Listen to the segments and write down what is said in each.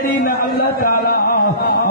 जेड़ी न अल्लाह ताला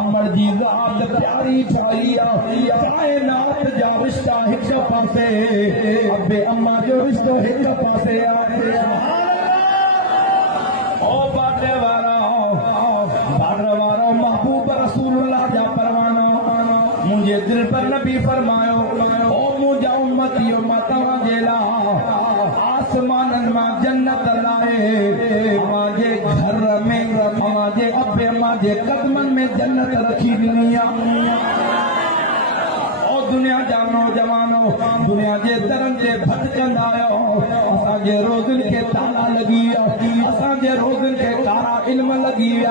अमर जी ज़ात प्यारी ठाई कायनात जा रिश्ता हिक पासे अबे अम्मा जो रिश्तो हिक पासे ओ बाटे वारो महबूब रसूलुल्लाह जा परवाना मुझे दिल पर नबी फरमायो ओ मुझा उम्मतियो माता जेला आसमान मां जन्नत लाए माजे घर में माजे अबे माजे कदमन में जन्नत रखी दुनिया दुनिया जा नौजवानो दुनिया जे दरन जे भटकंदा आयो असा जे रोज़न के ताला लगी असा जे रोज़न के कारा इल्म लगी ओ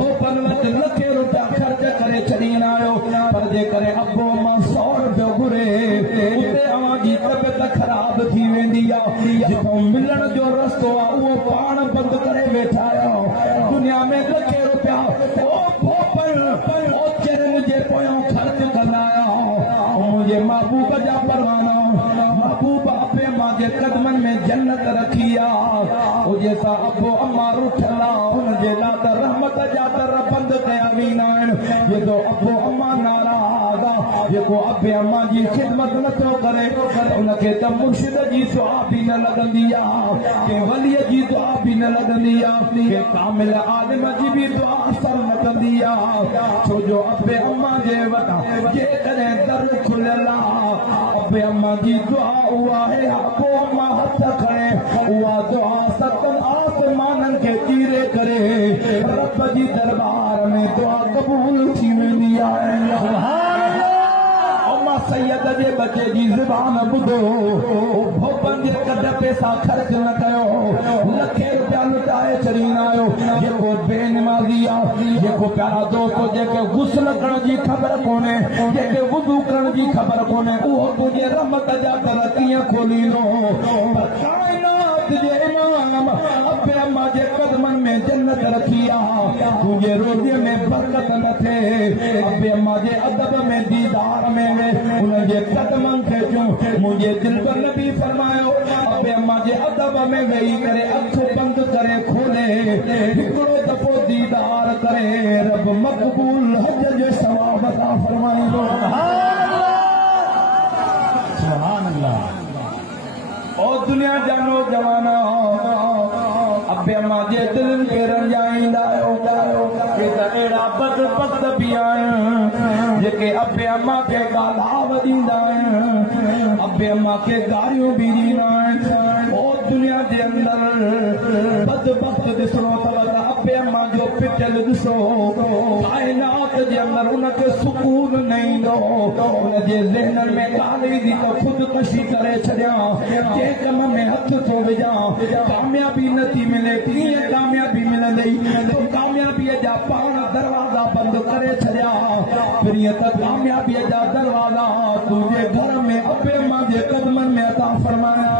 भोपन वट लखे रुपया खर्च करे छड़ीना आयो पर जे करे अबो मां 100 रुपया घुरे उते अवां जी तबियत खराब थी वेंदी जितो मिलण जो रस्तो वो पाण बंद करे बैठा दुनिया में लखे रुपया ओ भोपन ओ चरन जे पोयों खर्च कंदा मुझे महबूब जा परवाना महबूब अपने माँ के कदमन में जन्नत रखिया जैसा अबो अम्मा रुठला उनजे लात रहमत जा तर बंद कया वीना ये तो अबो अम्मा नाराज़ ये को अबे अम्मा जी खिदमत न तो करे उनके त मुर्शिद जी दुआ भी न लगंदी के वली जी दुआ भी न लगंदी के कामिल आलिम जी भी दुआ असर न कंदी छो जो अबे अम्मा जे वटा जे करे दर खुलला अबे अम्मा जी दुआ हुआ है अबो अम्मा हथ खड़े हुआ दुआ सतन आसमानन के चीरे करे रब जी दरबार में दुआ कबूल थी वेंदी है सैयद जे बचे जी ज़बान बुधो भोपन जे कद पैसा खर्च न कयो लखे रुपया लुटाए छड़ीना आयो जेको बेनमाज़ी जेको प्यारा दोस्त जेके गुस्ल करण जी खबर कोने जेके वुदू करण जी खबर कोने उहो तुझे रहमत जा दर कीअं खोलींदो पर कायनात जे इमाम अबे अम्मा जे कदमन में जन्नत रखी तुझे रोज़ी में बरकत न थे अबे अम्मा जे अदब में दीदार में उनजे कदमन खे जो मुझे दिल पर नबी फरमायो अबे अम्मा जे अदब में वेही करे अख बंद करे खोले हिकड़ो दफ़ो दीदार करे रब मक़बूल हज जो सवाब अता फरमाईंदो सुभान अल्लाह ओ दुनिया जा नौजवाना अबे अम्मा जे दिल के रंजाईंदा के त एड़ा बदबख्त भी आहिनि जेके अबे अम्मा के गालाव ॾींदा आहिनि अबे अम्मा के गारियूं बि ॾींदा आहिनि ओ दुनिया जे अंदर बदबख्त ॾिसणो अथव त अबे अम्मा जो पिटल ॾिसो कायनात जे अंदर उनखे सुकून न ईंदो उनजे ज़हन में ॻाल्हि ईंदी त ख़ुदकशी करे छॾियां कंहिं कम में हथ थो विझां कामयाबी नथी मिले कीअं कामयाबी मिलंदी तो कामयाबीअ जा पाण दरवाज़ा बंदि करे छॾिया फिर ये त कामयाबीअ जा दरवाज़ा तुंहिंजे घर में अबे अम्मा जे कदमनि में अता फरमाया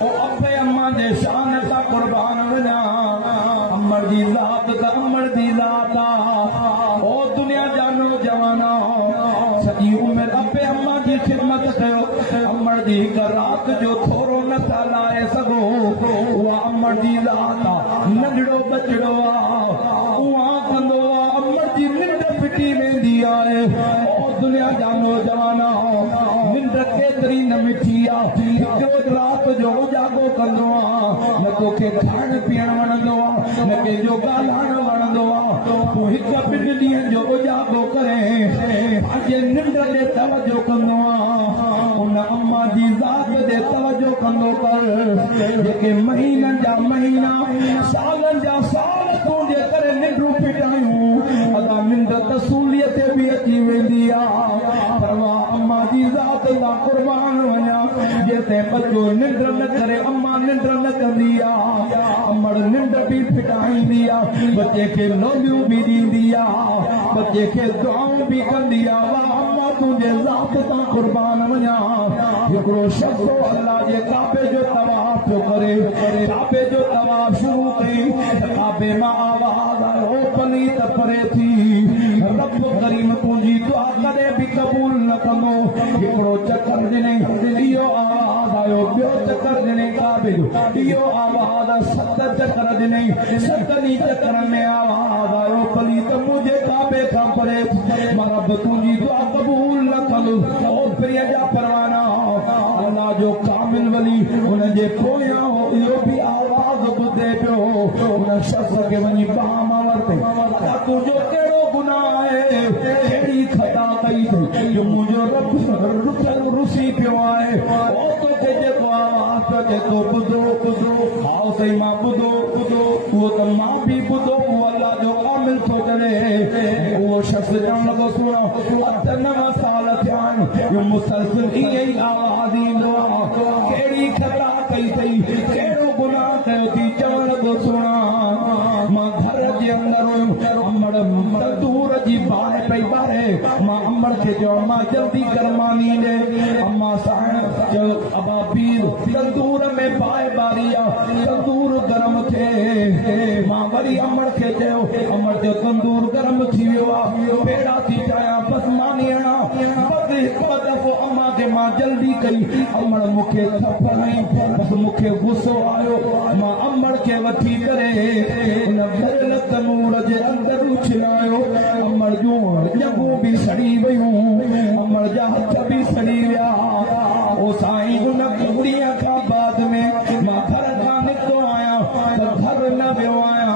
ओ अबे अम्मा जे शान सां कुर्बान वञा अमर जी ज़ात त अमर जी ज़ात ओ दुनिया जा नौजवाना सॼी उमिरि अबे अम्मा जी ख़िदमत कयो अमर जी हिक राति जो थोरो नथा लाए सघो उहा अमर जी ज़ात नंढड़ो बचड़ो उहा कंदो अमर जी निंड फिटी वेंदी आहे ओ दुनिया जा नौजवाना निंड केतिरी न मिठी आहे हिकु राति जो उजागो कंदो न तोखे खाइण पीअण वणंदो न कंहिंजो ॻाल्हाइण वणंदो तूं हिकु ॿिनि ॾींहंनि जो उजागो करे पंहिंजे निंड ते तवजो कंदो उन अम्मा जी ज़ात ते तवजो कंदो कर जेके महीननि जा महीना सालनि जा साल तुंहिंजे करे निंडूं पिटायूं अदा निंड तसूलीअ ते बि अची वेंदी आहे पर मां अम्मा जी ज़ात लाइ कुर्बान वञा जेते बचो निंड न करे अम्मा निंड न कंदी आहे अमड़ निंड बि फिटाईंदी आहे बचे खे लोलियूं बि ॾींदी आहे बचे खे दुआऊं बि कंदी आहे अम्मा तुंहिंजे ज़ात तां कुर्बान वञा हिकिड़ो शख़्स अल्लाह जे काबे जो तवाफ़ पियो करे काबे जो तवाफ़ शुरू कई काबे मां आवाज़ आयो पलीत परे थी रब करीम तुंहिंजी दुआ कॾहिं बि क़बूल न कंदो हिकिड़ो चकर ॾिनई इहो आवाज़ आयो ॿियो चकर ॾिनई काबिल इहो आवाज़ 7 चकर ॾिनई 7 चकर में आवाज़ आयो पलीत मुझे काबे खां परे मां रब तुंहिंजी दुआ क़बूल न कंदो ओ प्रिय जा परवाना अल्लाह जो कामिल वली उन जे पोयां इहो बि आवाज़ ॿुधे पियो उन शख़्स खे वञी बाह मां वरिते तुंहिंजो कहिड़ो गुनाह आहे कहिड़ी खता कई अथई जो मुंहिंजो रब रुसी पियो आहे ओ तोखे जेको आवाज़ पियो थिए थो ॿुधो हाउ सही मां ॿुधो उहो त मां बि ॿुधो उहो अल्लाह जो कामिल थो करे उहो शख़्स चवण लॻो सुणो 8-9 साल थिया आहिनि इहो मुसलसिल ईअं ई आवाज़ ईंदो आहे कहिड़ी खता कई अथई कहिड़ो गुनाह कयो थी चवण लॻो सुणा मां घर जे अंदर अमड़ तंदूर जी बाहि पई ॿारे मां अमड़ खे चयो मां जल्दी कर मानी ॾे अम्मा साण चयो अबाबीर तंदूर में बाहि ॿारी आहे तंदूर गरम थिए मां वरी अमड़ खे चयो अमड़ जो तंदूर गरम थी वियो आहे पेड़ा थी ठाहियां बसि मानी हणा बसि हिकु दफ़ो अम्मा खे मां जल्दी कई अमड़ मूंखे थप हई बसि मूंखे गुस्सो आयो मां अमड़ खे वठी करे उन भरियल तनूर जे अंदर उछलायो अमड़ जूं ॼंगूं बि सड़ी वियूं अमड़ जा हथ बि सड़ी विया ओ साईं उन बुढ़ीअ खां बाद में मां घर खां निकितो आहियां त घर न वियो आहियां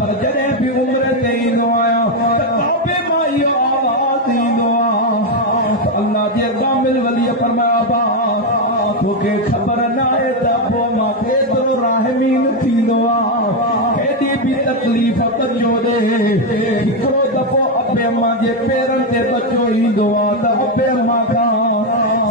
पर जॾहिं बि उमिरि ते ईंदो आहियां त काबे मां इहो आवाज़ ईंदो आहे अल्लाह जे कामिल वलीअ फरमाया बा तोखे ख़बर न आहे त पोइ मां केतिरो राहमीन थींदो आहे केॾी बि तकलीफ़ कजो ॾे हिकिड़ो दफ़ो अबे अम्मा जे पेरनि ते बचो ईंदो आहे त अबे अम्मा खां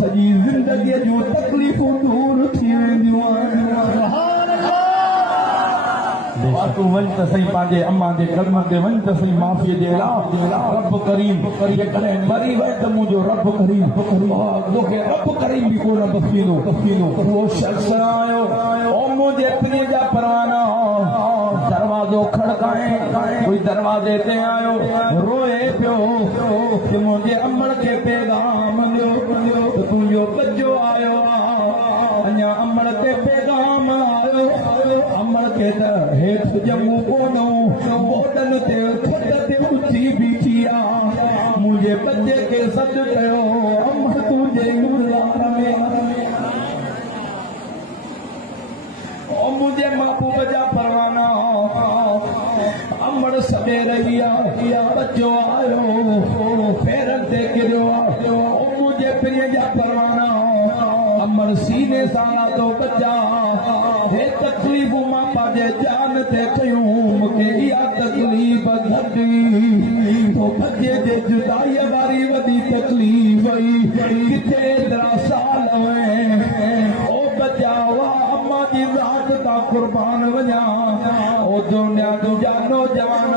सॼी ज़िंदगीअ जूं तकलीफ़ूं दूर थी वेंदियूं आहिनि तूं वञ त सही पंहिंजे अम्मा जे कदमनि ते वञ त सही माफ़ीअ जे रब करीम जेकॾहिं मरी वञ त मुंहिंजो रब करीम तोखे रब करीम बि कोन बख़्शींदो उहो शख़्स आयो ओ मुंहिंजे पीउ जा परवाना दरवाज़ो खड़काए कोई दरवाज़े ते आयो रोए पियो कि मुंहिंजे अमड़ खे पैगाम ॾियो त तुंहिंजो बच्चो आयो अञा अमड़ ते पैगाम आयो अमड़ खे त हेठि ॼमूं कोन्हो बोतल ते खट ते उथी बीठी आहे मुंहिंजे बच्चे खे सॾु कयो अमड़ तुंहिंजे इंतज़ार में ओ मुंहिंजे महबूब जा परवाना अमड़ सॾे रही आहे बच्चो आयो पेरनि ते किरियो आहे ओ मुंहिंजे पीउ जा परवाना अमड़ सीने सां लाथो बचा हे तकलीफ़ूं मां पंहिंजे जान ते कयूं मूंखे इहा तकलीफ़ घटी तो बच्चे जे जुदाईअ वारी वॾी तकलीफ़ हुई किथे एतिरा साल हुए ओ बचा हुआ अम्मा जी ज़ात तां क़ुर्बान वञा ओ दुनिया तुंहिंजा नौजवान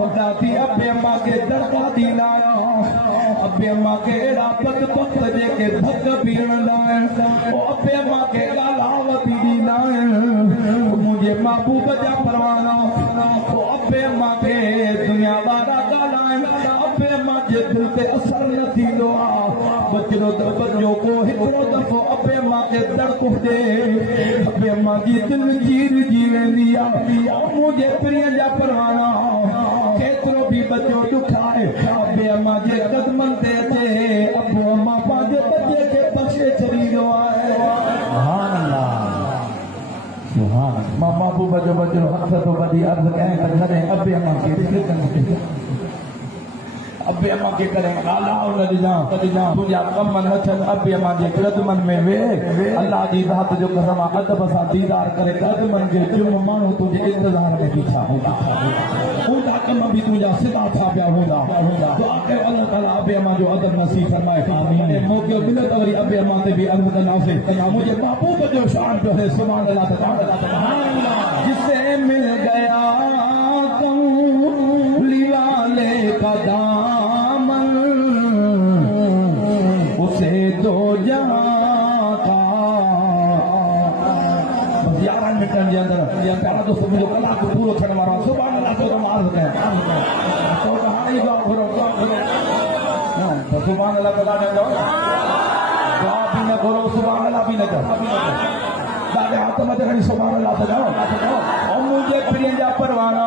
वॾा थी अबे अम्मा खे दड़का ॾींदा अबे अम्मा खे अहिड़ा बदबख्त जेके धक बि हणंदा आहिनि ओ अबे अम्मा खे ॻाल्हाव बि ॾींदा आहिनि मुंहिंजे महबूब जा परवाना ओ अबे अम्मा खे दुनिया वारा ॻाल्हाइनि अबे अम्मा जे दिलि ते असर न थींदो आहे बचड़ो त बचो को हिकिड़ो दफ़ो अबे अम्मा खे दड़को ॾे अबे अम्मा जी दिलि चीर जी वेंदी आहे मुंहिंजे पीउ जा परवाना केतिरो बि बचो ॾुखाए अबे अम्मा जे कदमनि ते अचे अबो अम्मा पंहिंजे बचे खे बख़्शे छॾींदो आहे मां महबूब जो बचड़ो हथ थो वधी अर्ज़ु कयां त कॾहिं अबे अम्मा खे अबे अम्मा खे कॾहिं ॻाल्हायो न ॾिजां तुंहिंजा कम न थियनि अबे अम्मा जे कदमनि में वेह अल्लाह जी ज़ात जो कसम आहे अदब सां दीदार करे कदमनि खे चुम माण्हू तुंहिंजे इंतज़ार में बीठा हूंदा कम बि तुंहिंजा सिधा था पिया हूंदा दुआ कयो अल्लाह ताला अबे अम्मा जो अदब नसीब फरमाए मौक़ो मिले त वरी अबे अम्मा ते बि अर्ज़ु कंदासीं मुंहिंजे महबूब जो शान पियो है सुभान अल्लाह जिसे मिल गया कमली वाले का दामन उसे दो जहां का 11 मिनटनि जे अंदर प्यारा दोस्त मुंहिंजो कलाक पूरो थियण वारो आहे सुभाणे अर्ज़ु कयां तो हाणे ई दुआ घुरो सुभाणे कलाक दुआ भी न करो सुभान अल्लाह भी न करो दादे हाथ मत खड़ी सुभान अल्लाह त करो और मुझे प्रिय जा परवाना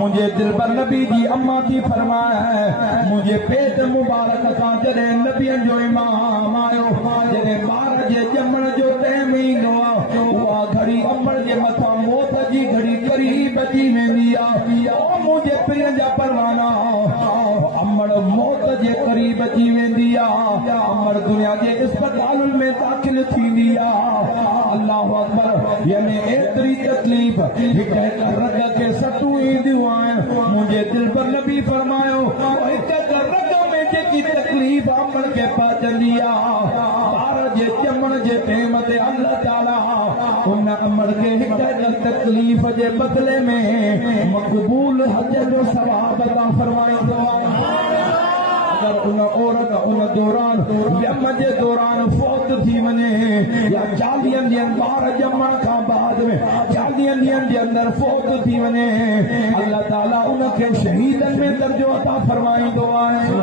मुझे दिल पर नबी जी अम्मा थी फरमाया है मुझे पेट मुबारक का जरे नबियन जो इमाम आयो जरे बार जे जमण जो टाइम ईंदो आहे उहा घड़ी अमर जे मथां मौत जी घड़ी करीब अची वेंदी आहे ओ मुझे प्रिय जा परवाना अमर मौत जे करीब अची वेंदी आहे अमर दुनिया जे अस्पतालुनि में दाख़िल थींदी आहे अल्लाह अकबर यानी एतरी तकलीफ़ हिक हिक रग के सटू ईंदियूं आहिनि मुंहिंजे दिल पर नबी फरमायो हिक हिक रग में जेकी तकलीफ़ अमर खे पहुचंदी आहे ॿार जे ॼमण जे टाइम ते अल्लाह ताला उन अमर खे हिक हिक तकलीफ़ जे बदले में मक़बूल हज जो सवाब अता फरमाईंदो आहे अगर उन औरत उन दौरान यम जे दौरान फौत थी वञे या 40 ॾींहं ॿार ॼमण खां बाद में 40 ॾींहं जे अंदर फौत थी वञे अल्लाह ताला उनखे शहीदनि में दर्जो अता फरमाईंदो आहे